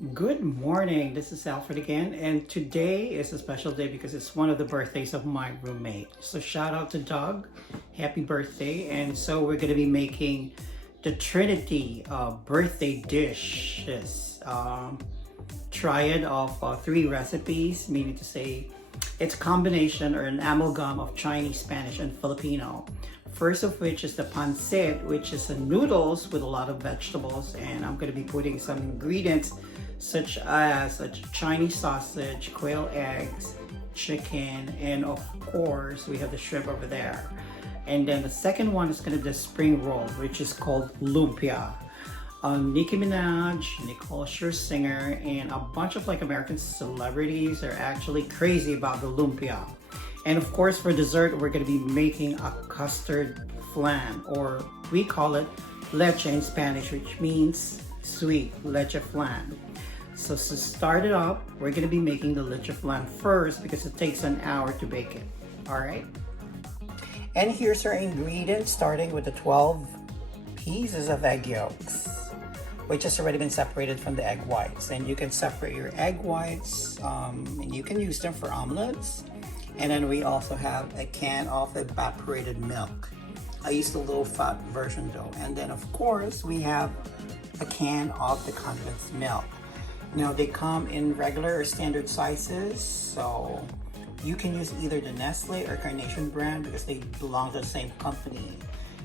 Good morning, this is Alfred again, and today is a special day because it's one of the birthdays of my roommate. So shout out to Doug, happy birthday. And so we're going to be making the Trinity birthday dishes, triad of 3 recipes, meaning to say it's a combination or an amalgam of Chinese, Spanish, and Filipino. First of which is the pancit, which is noodles with a lot of vegetables, and I'm going to be putting some ingredients such as a Chinese sausage, quail eggs, chicken, and of course we have the shrimp over there. And then the second one is going to be the spring roll, which is called lumpia. Nicki Minaj, Nicole Scherzinger, and a bunch of American celebrities are actually crazy about the lumpia. And of course for dessert we're going to be making a custard flan, or we call it leche in Spanish, which means sweet, leche flan. So to start it up, we're going to be making the leche flan first because it takes an hour to bake it. Alright? And here's our ingredients, starting with the 12 pieces of egg yolks, which has already been separated from the egg whites. And you can separate your egg whites and you can use them for omelets. And then we also have a can of evaporated milk. I used the low fat version though. And then of course we have a can of the condensed milk. Now they come in regular or standard sizes, so you can use either the Nestle or Carnation brand because they belong to the same company.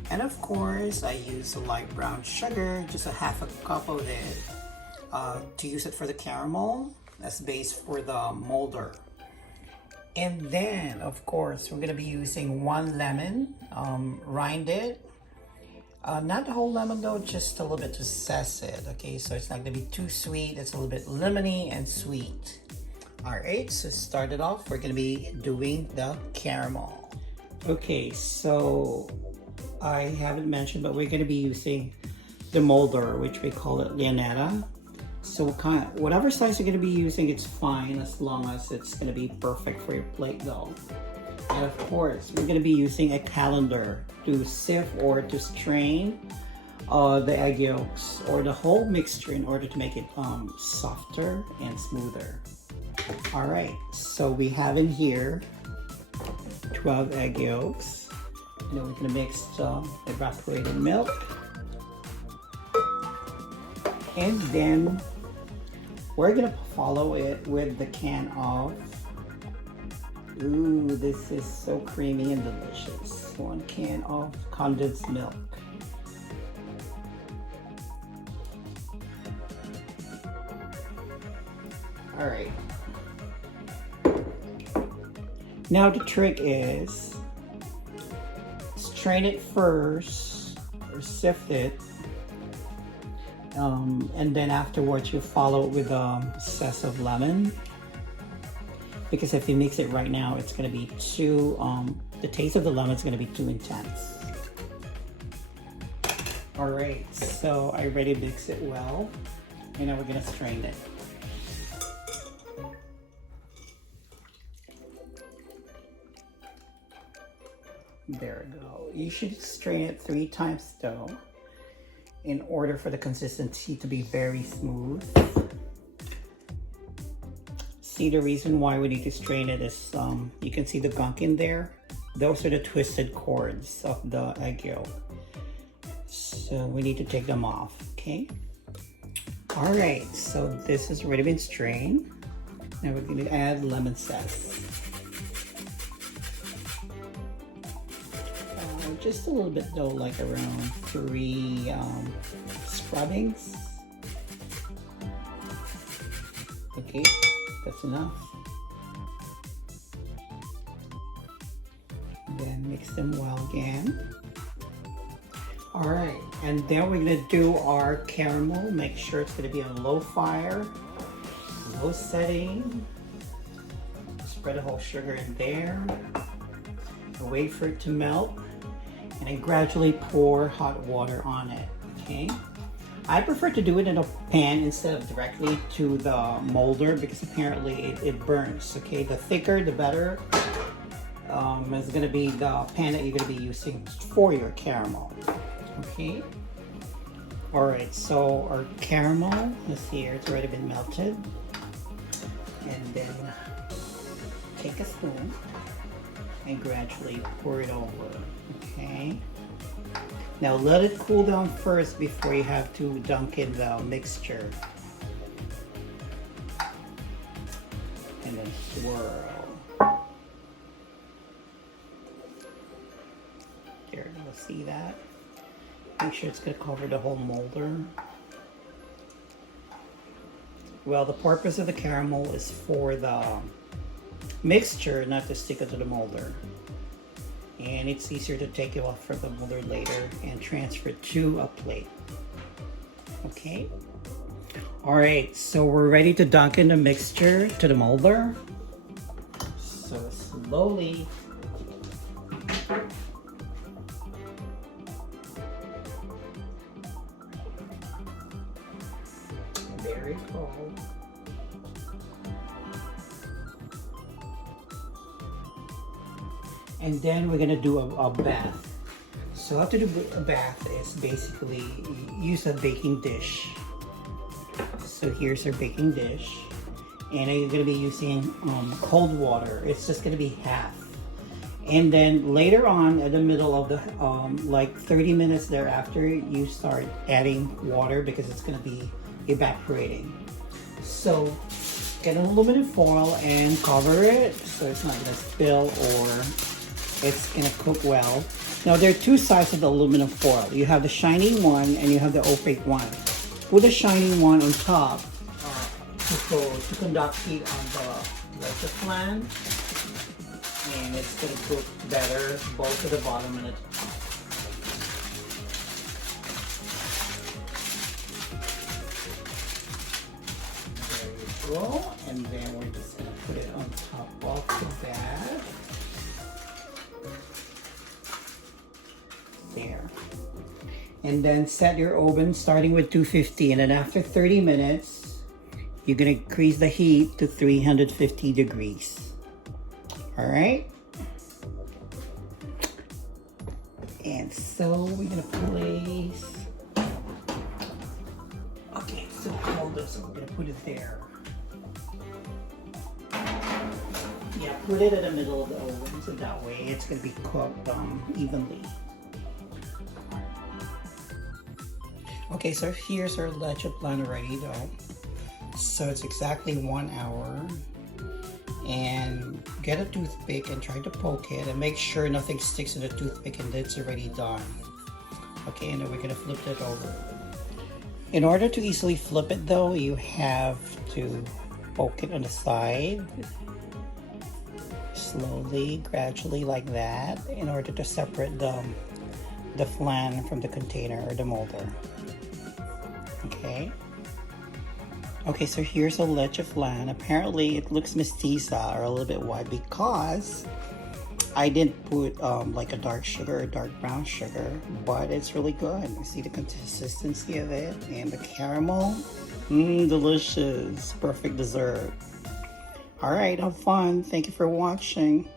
And of course I use the light brown sugar, just a half a cup of it, to use it for the caramel as base for the moulder. And then of course we're going to be using 1 lemon, rinded. Not the whole lemon though, just a little bit to zest it, okay? So it's not going to be too sweet, it's a little bit lemony and sweet. Alright, so to start it off, we're going to be doing the caramel. Okay, so I haven't mentioned, but we're going to be using the moulder, which we call it Leonetta. So whatever size you're going to be using, it's fine as long as it's going to be perfect for your plate though. And of course, we're going to be using a colander to sieve or to strain the egg yolks or the whole mixture in order to make it softer and smoother. All right, so we have in here 12 egg yolks. And then we're going to mix the evaporated milk. And then we're going to follow it with the can of, ooh, this is so creamy and delicious, 1 can of condensed milk. All right. Now the trick is strain it first or sift it, and then afterwards you follow it with a zest of lemon. Because if you mix it right now, it's going to be too, the taste of the lemon is going to be too intense. All right, so I already mixed it well, and now we're going to strain it. There we go. You should strain it 3 times though, in order for the consistency to be very smooth. See, the reason why we need to strain it is you can see the gunk in there. Those are the twisted cords of the egg yolk. So we need to take them off, okay? All right, so this has already been strained. Now we're going to add lemon zest. Just a little bit though, like around 3 scrubbings. Okay. That's enough. Then mix them well again. All right, and then we're gonna do our caramel. Make sure it's gonna be on low fire, low setting. Spread the whole sugar in there. Wait for it to melt, and then gradually pour hot water on it, okay? I prefer to do it in a pan instead of directly to the moulder because apparently it burns, okay? The thicker, the better. Is going to be the pan that you're going to be using for your caramel, okay? All right, so our caramel is here. It's already been melted. And then take a spoon and gradually pour it over, okay? Now let it cool down first before you have to dunk in the mixture. And then swirl. There, you'll see that. Make sure it's gonna cover the whole moulder. Well, the purpose of the caramel is for the mixture, not to stick it to the moulder. And it's easier to take it off from the moulder later and transfer to a plate. Okay. All right, so we're ready to dunk in the mixture to the moulder. So slowly. Very cold. And then we're gonna do a bath. So how to do a bath is basically use a baking dish. So here's our baking dish. And you're gonna be using cold water. It's just gonna be half. And then later on at the middle of the, like 30 minutes thereafter, you start adding water because it's gonna be evaporating. So get an aluminum foil and cover it so it's not gonna spill or it's gonna cook well. Now there are two sides of the aluminum foil. You have the shining one and you have the opaque one. Put the shining one on top to conduct heat on the LECHE Flan, and it's gonna cook better both to the bottom and the top. There you go, and then we're just gonna put it on top of the bath. There. And then set your oven starting with 250, and then after 30 minutes you're gonna increase the heat to 350 degrees. All right, and so we're gonna place, okay, so hold this, so we're gonna put it there. Yeah, put it in the middle of the oven so that way it's gonna be cooked evenly. Okay, so here's our LECHE Flan ready though. So it's exactly 1 hour. And get a toothpick and try to poke it and make sure nothing sticks in the toothpick and it's already done. Okay, and then we're gonna flip it over. In order to easily flip it though, you have to poke it on the side. Slowly, gradually like that in order to separate the flan from the container or the moulder. Okay. Okay, so here's a LECHE Flan. Apparently it looks mestiza or a little bit white because I didn't put like a dark sugar or dark brown sugar, but it's really good. You see the consistency of it and the caramel. Delicious. Perfect dessert. All right, have fun. Thank you for watching.